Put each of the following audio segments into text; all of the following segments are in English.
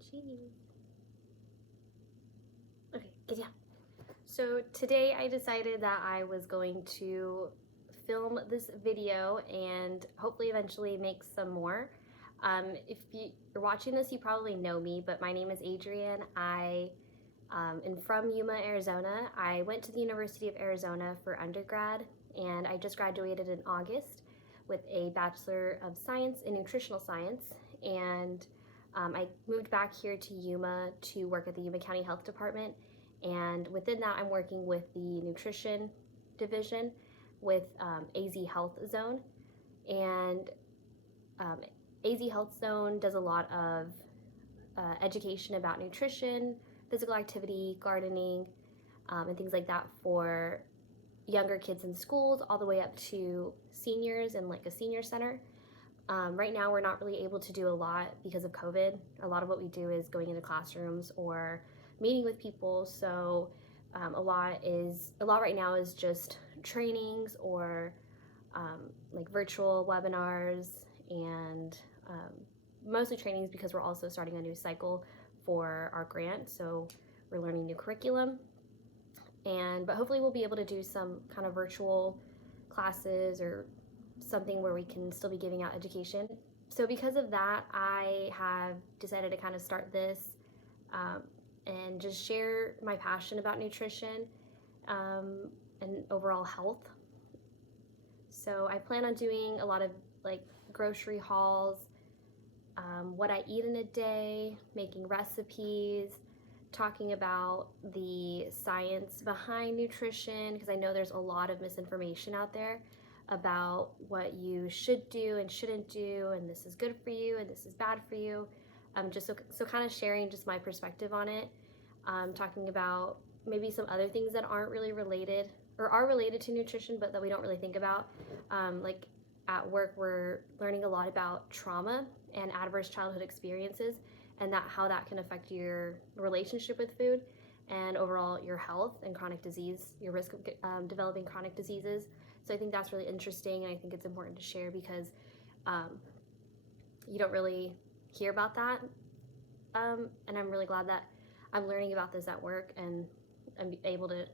Jeez. Okay, good, yeah. So today I decided that I was going to film this video and hopefully eventually make some more. If you're watching this, you probably know me, but my name is Adrienne. I am from Yuma, Arizona. I went to the University of Arizona for undergrad, and I just graduated in August with a Bachelor of Science in Nutritional Science. And I moved back here to Yuma to work at the Yuma County Health Department. And within that, I'm working with the nutrition division with AZ Health Zone. And AZ Health Zone does a lot of education about nutrition, physical activity, gardening, and things like that for younger kids in schools all the way up to seniors in like a senior center. Right now we're not really able to do a lot because of COVID. A lot of what we do is going into classrooms or meeting with people. So a lot right now is just trainings or like virtual webinars and mostly trainings because we're also starting a new cycle for our grant. So we're learning new curriculum, but hopefully we'll be able to do some kind of virtual classes or something where we can still be giving out education. So because of that, I have decided to kind of start this and just share my passion about nutrition and overall health. So I plan on doing a lot of like grocery hauls, what I eat in a day, making recipes, talking about the science behind nutrition, because I know there's a lot of misinformation out there about what you should do and shouldn't do, and this is good for you and this is bad for you. Just so kind of sharing just my perspective on it, talking about maybe some other things that aren't really related or are related to nutrition but that we don't really think about. Like at work, we're learning a lot about trauma and adverse childhood experiences and how that can affect your relationship with food and overall your health and chronic disease, your risk of developing chronic diseases. So I think that's really interesting, and I think it's important to share because you don't really hear about that. And I'm really glad that I'm learning about this at work and I'm able to,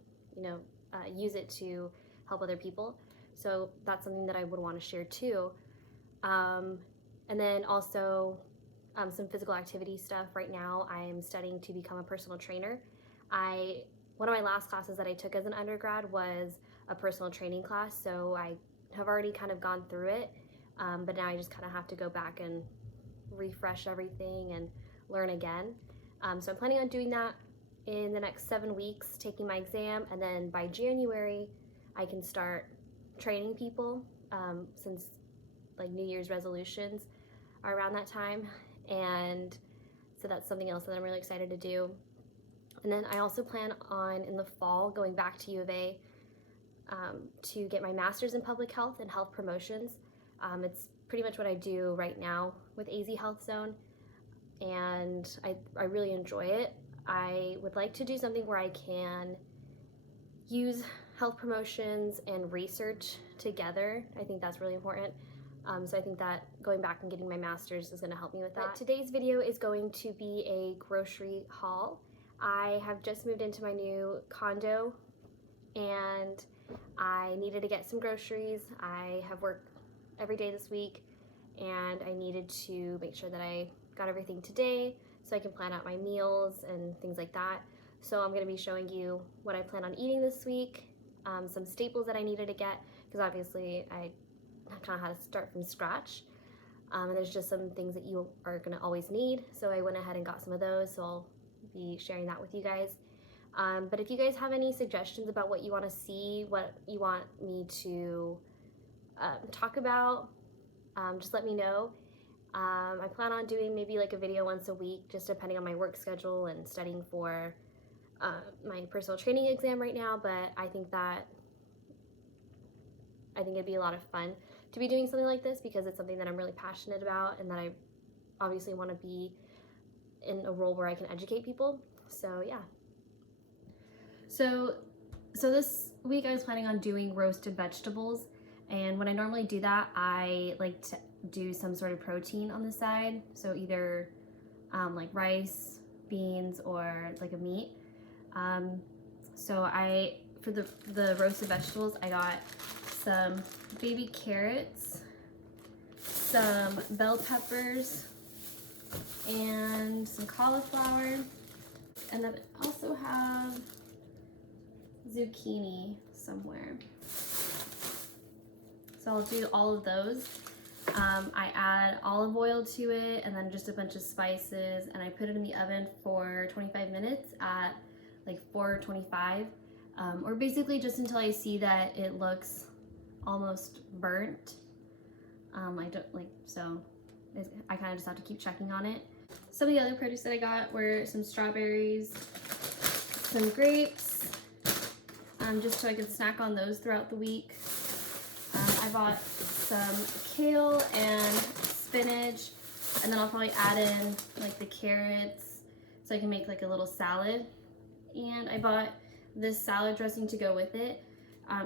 use it to help other people. So that's something that I would want to share too. And then also some physical activity stuff. Right now I'm studying to become a personal trainer. One of my last classes that I took as an undergrad was a personal training class, so I have already kind of gone through it, but now I just kind of have to go back and refresh everything and learn again. So I'm planning on doing that in the next 7 weeks, taking my exam, and then by January I can start training people, since like New Year's resolutions are around that time, and so that's something else that I'm really excited to do. And then I also plan on in the fall going back to U of A to get my master's in public health and health promotions. It's pretty much what I do right now with AZ Health Zone, and I really enjoy it. I would like to do something where I can use health promotions and research together. I think that's really important. So I think that going back and getting my master's is going to help me with that. But today's video is going to be a grocery haul. I have just moved into my new condo and I needed to get some groceries. I have worked every day this week and I needed to make sure that I got everything today so I can plan out my meals and things like that. So I'm going to be showing you what I plan on eating this week, some staples that I needed to get, because obviously I kind of had to start from scratch. And there's just some things that you are going to always need, so I went ahead and got some of those, so I'll be sharing that with you guys. But if you guys have any suggestions about what you want to see, what you want me to talk about, just let me know. I plan on doing maybe like a video once a week, just depending on my work schedule and studying for my personal training exam right now, but I think it'd be a lot of fun to be doing something like this because it's something that I'm really passionate about and that I obviously want to be in a role where I can educate people. So yeah. So this week I was planning on doing roasted vegetables, and when I normally do that, I like to do some sort of protein on the side. So either like rice, beans, or like a meat. So for the roasted vegetables, I got some baby carrots, some bell peppers, and some cauliflower. And then I also have zucchini somewhere. So I'll do all of those. I add olive oil to it and then just a bunch of spices, and I put it in the oven for 25 minutes at like 425, or basically just until I see that it looks almost burnt. I kind of just have to keep checking on it. Some of the other produce that I got were some strawberries, some grapes, just so I could snack on those throughout the week. I bought some kale and spinach, and then I'll probably add in like the carrots so I can make like a little salad. And I bought this salad dressing to go with it.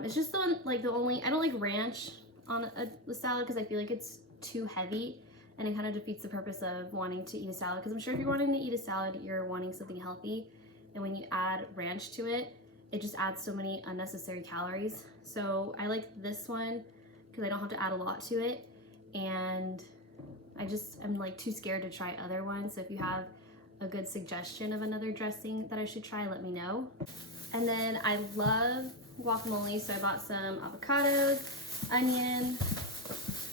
It's just I don't like ranch on the salad because I feel like it's too heavy and it kind of defeats the purpose of wanting to eat a salad, because I'm sure if you're wanting to eat a salad, you're wanting something healthy, and when you add ranch to it, it just adds so many unnecessary calories. So I like this one because I don't have to add a lot to it, and I'm like too scared to try other ones. So if you have a good suggestion of another dressing that I should try, let me know. And then I love guacamole, so I bought some avocados, onion,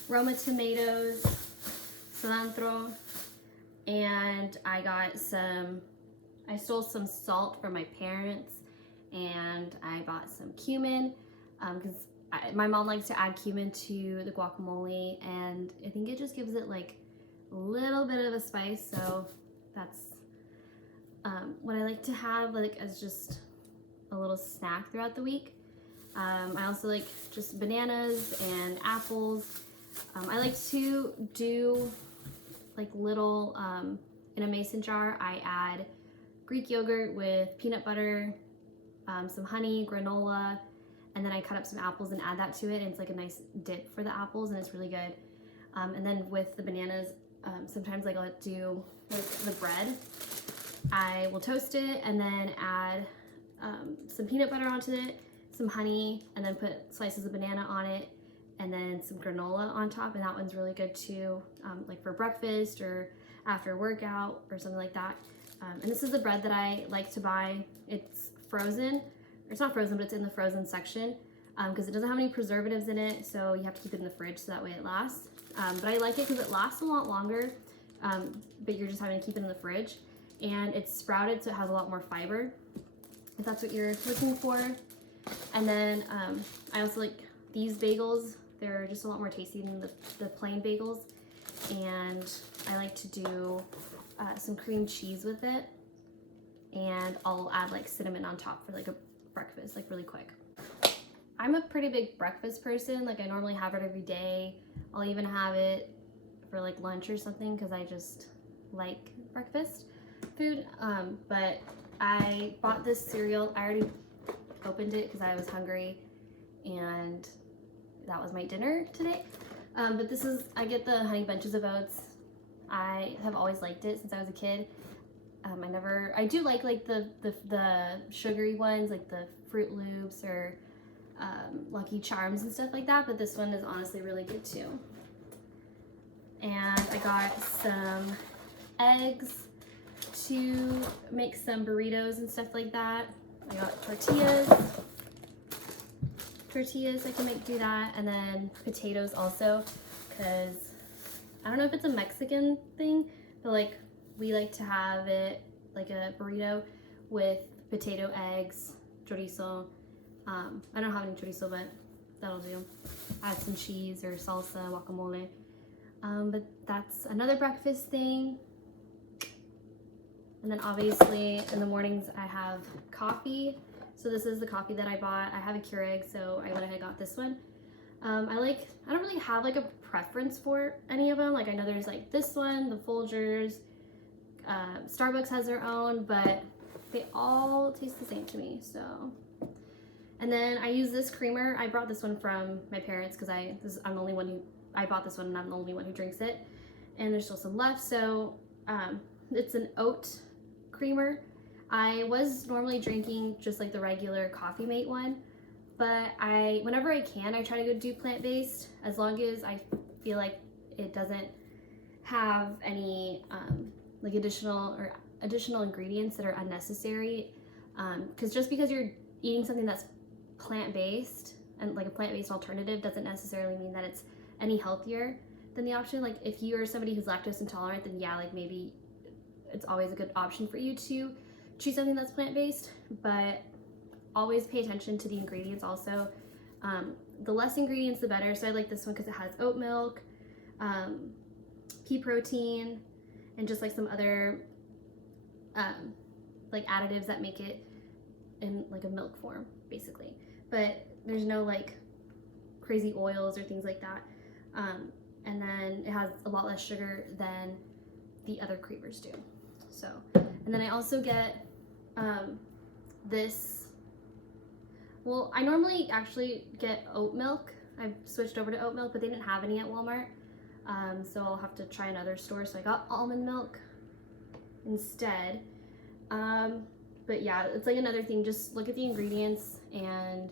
Roma tomatoes, cilantro, and I stole some salt from my parents, and I bought some cumin because my mom likes to add cumin to the guacamole, and I think it just gives it like a little bit of a spice. So that's what I like to have like as just a little snack throughout the week. I also like just bananas and apples. I like to do like little, in a mason jar, I add Greek yogurt with peanut butter, some honey, granola, and then I cut up some apples and add that to it, and it's like a nice dip for the apples, and it's really good. And then with the bananas, sometimes like I'll do with the bread, I will toast it and then add some peanut butter onto it, some honey, and then put slices of banana on it, and then some granola on top, and that one's really good too, like for breakfast or after a workout or something like that. And this is the bread that I like to buy. It's frozen, or it's not frozen, but it's in the frozen section, because it doesn't have any preservatives in it, so you have to keep it in the fridge so that way it lasts. But I like it because it lasts a lot longer, but you're just having to keep it in the fridge. And it's sprouted, so it has a lot more fiber, if that's what you're looking for. And then I also like these bagels. They're just a lot more tasty than the plain bagels. And I like to do some cream cheese with it. And I'll add like cinnamon on top for like a breakfast, like really quick. I'm a pretty big breakfast person. Like I normally have it every day. I'll even have it for like lunch or something because I just like breakfast food. But I bought this cereal. I already opened it because I was hungry, and that was my dinner today. But this is, I get the Honey Bunches of Oats. I have always liked it since I was a kid. I do like the sugary ones, like the Fruit Loops or Lucky Charms and stuff like that, but this one is honestly really good too. And I got some eggs to make some burritos and stuff like that. I got tortillas I can do that, and then potatoes also, because I don't know if it's a Mexican thing, but like we like to have it like a burrito with potato, eggs, chorizo. I don't have any chorizo, but that'll do. Add some cheese or salsa, guacamole. But that's another breakfast thing. And then obviously in the mornings I have coffee. So this is the coffee that I bought. I have a Keurig, so I went ahead and got this one. I don't really have like a preference for any of them. Like I know there's like this one, the Folgers, Starbucks has their own, but they all taste the same to me, so. And then I use this creamer. I brought this one from my parents because I'm the only one I bought this one and I'm the only one who drinks it. And there's still some left, so It's an oat creamer. I was normally drinking just like the regular Coffee Mate one, but whenever I can, I try to go do plant-based, as long as I feel like it doesn't have any like additional ingredients that are unnecessary. Because just because you're eating something that's plant-based and like a plant-based alternative doesn't necessarily mean that it's any healthier than the option. Like if you're somebody who's lactose intolerant, then yeah, like maybe it's always a good option for you to choose something that's plant-based, but always pay attention to the ingredients also. The less ingredients, the better. So I like this one because it has oat milk, pea protein, and just like some other like additives that make it in like a milk form, basically. But there's no like crazy oils or things like that. And then it has a lot less sugar than the other creamers do. So, and then I also get this, well, I normally actually get oat milk. I've switched over to oat milk, but they didn't have any at Walmart. So I'll have to try another store. So I got almond milk instead. But yeah, it's like another thing, just look at the ingredients and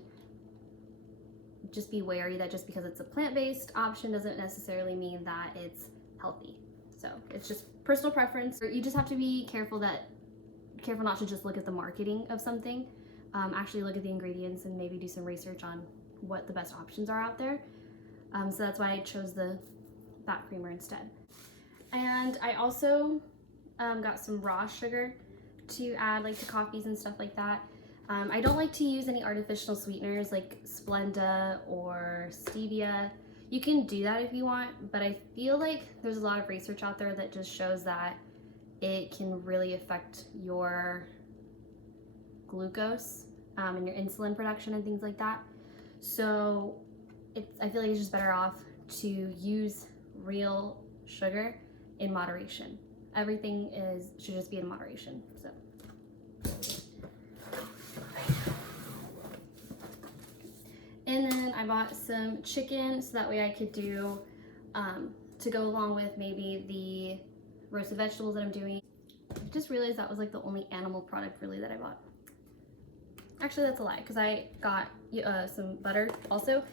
just be wary that just because it's a plant-based option doesn't necessarily mean that it's healthy. So it's just personal preference. You just have to be careful not to just look at the marketing of something. Actually look at the ingredients and maybe do some research on what the best options are out there. So that's why I chose the fat creamer instead. And I also got some raw sugar to add like to coffees and stuff like that. I don't like to use any artificial sweeteners like Splenda or stevia. You can do that if you want, but I feel like there's a lot of research out there that just shows that it can really affect your glucose and your insulin production and things like that. So I feel like it's just better off to use real sugar in moderation. Everything should just be in moderation. So. And then I bought some chicken so that way I could do to go along with maybe the roasted vegetables that I'm doing. I just realized that was like the only animal product really that I bought. Actually, that's a lie, because I got some butter also.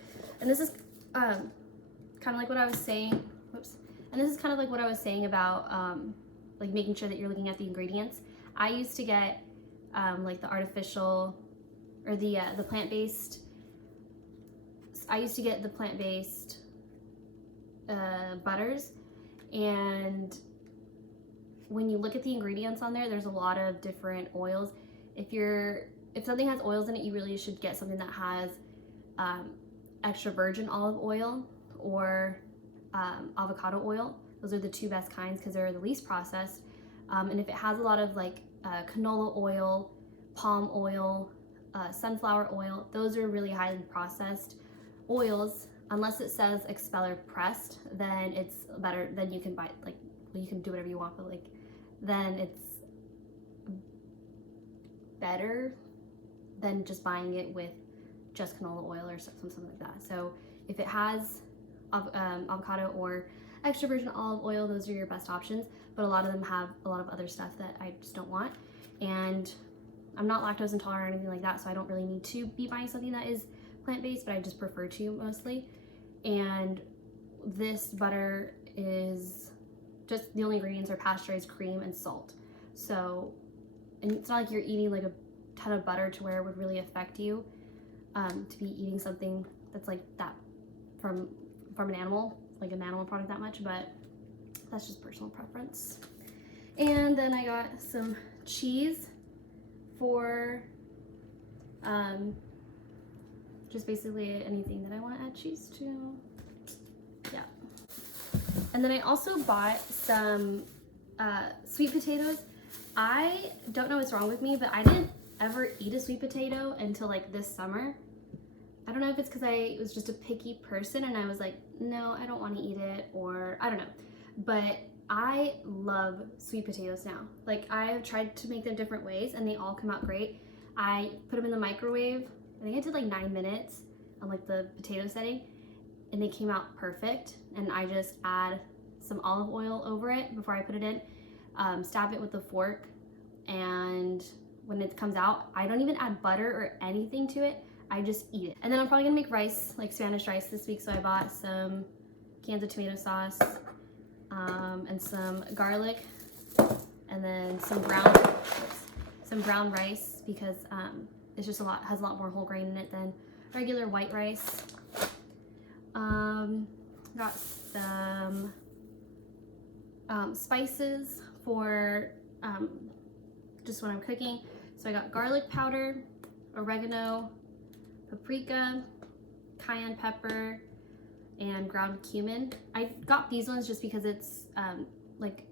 And this is kind of like what I was saying. Whoops. And this is kind of like what I was saying about like making sure that you're looking at the ingredients. I used to get like the artificial or the plant-based. I used to get the plant-based butters, and when you look at the ingredients on there, there's a lot of different oils. If something has oils in it, you really should get something that has extra virgin olive oil or avocado oil. Those are the two best kinds because they're the least processed. And if it has a lot of like canola oil, palm oil, sunflower oil, those are really highly processed oils. Unless it says expeller pressed, then it's better. Then you can buy, like, well, you can do whatever you want, but like then it's better than just buying it with just canola oil or something like that. So if it has avocado or extra virgin olive oil, those are your best options, but a lot of them have a lot of other stuff that I just don't want. And I'm not lactose intolerant or anything like that, so I don't really need to be buying something that is plant-based, but I just prefer to mostly. And this butter is just, the only ingredients are pasteurized cream and salt. So, and it's not like you're eating like a ton of butter to where it would really affect you to be eating something that's like that from an animal, like an animal product that much, but that's just personal preference. And then I got some cheese for just basically anything that I want to add cheese to. Yeah. And then I also bought some sweet potatoes. I don't know what's wrong with me, but I didn't ever eat a sweet potato until like this summer. I don't know if it's because I was just a picky person and I was like, no, I don't want to eat it, or I don't know. But I love sweet potatoes now. Like, I have tried to make them different ways and they all come out great. I put them in the microwave. I think I did like 9 minutes on like the potato setting, and they came out perfect. And I just add some olive oil over it before I put it in. stab it with a fork, and when it comes out, I don't even add butter or anything to it. I just eat it. And then I'm probably gonna make rice, like Spanish rice this week. So I bought some cans of tomato sauce and some garlic, and then some brown rice, because it's just has a lot more whole grain in it than regular white rice. Got some spices for just when I'm cooking. So I got garlic powder, oregano, paprika, cayenne pepper, and ground cumin. I got these ones just because it's like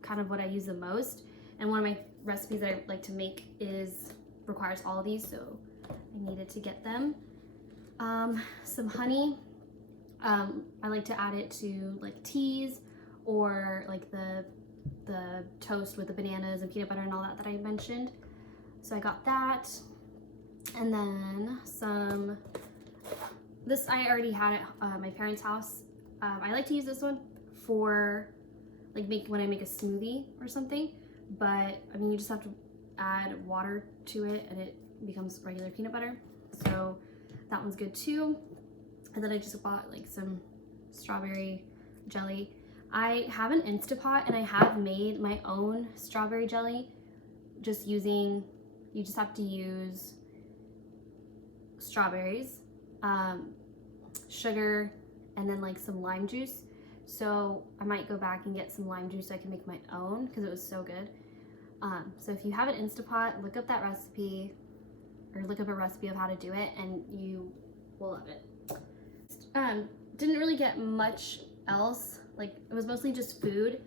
kind of what I use the most, and one of my recipes that I like to make requires all of these, so I needed to get them. Some honey. I like to add it to like teas, or like the toast with the bananas and peanut butter and all that I mentioned. So I got that. And then this I already had at my parents' house. I like to use this one for like when I make a smoothie or something, but I mean, you just have to add water to it and it becomes regular peanut butter. So that one's good too. And then I just bought like some strawberry jelly. I have an Instapot, and I have made my own strawberry jelly you just have to use strawberries, sugar, and then like some lime juice. So I might go back and get some lime juice so I can make my own, because it was so good. So if you have an Instapot, look up that recipe, or look up a recipe of how to do it, and you will love it. Didn't really get much else. Like, it was mostly just food.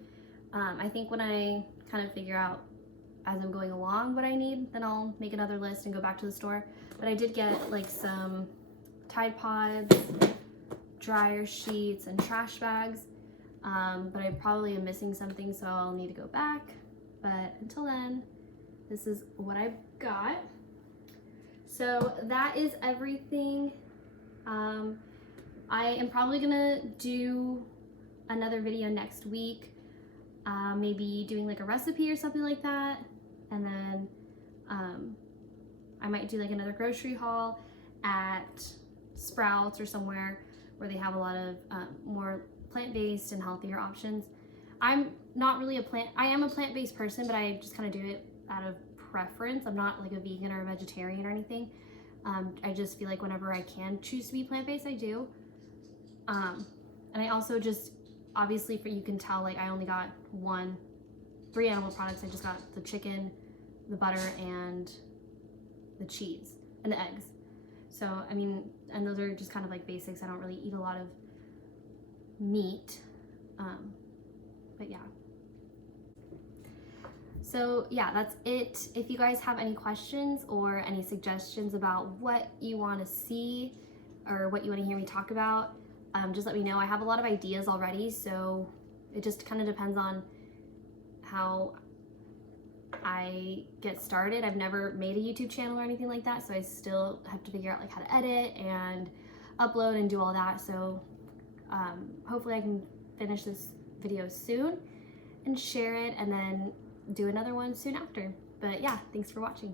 I think when I kind of figure out as I'm going along what I need, then I'll make another list and go back to the store. But I did get like some Tide Pods, dryer sheets, and trash bags. But I probably am missing something, so I'll need to go back. But until then, this is what I've got. So that is everything. I am probably gonna do another video next week, maybe doing like a recipe or something like that, and then I might do like another grocery haul at Sprouts or somewhere where they have a lot of more plant-based and healthier options. I'm not really I am a plant-based person, but I just kind of do it out of preference. I'm not like a vegan or a vegetarian or anything. I just feel like whenever I can choose to be plant-based, I do. And I also just, obviously, you can tell, like, I only got 3 animal products. I just got the chicken, the butter, and the cheese, and the eggs. So, I mean, and those are just kind of like basics. I don't really eat a lot of meat, but yeah. So yeah, that's it. If you guys have any questions or any suggestions about what you want to see or what you want to hear me talk about, just let me know. I have a lot of ideas already, so it just kind of depends on how I get started. I've never made a YouTube channel or anything like that, so I still have to figure out like how to edit and upload and do all that. So hopefully I can finish this video soon and share it, and then do another one soon after. But yeah, thanks for watching.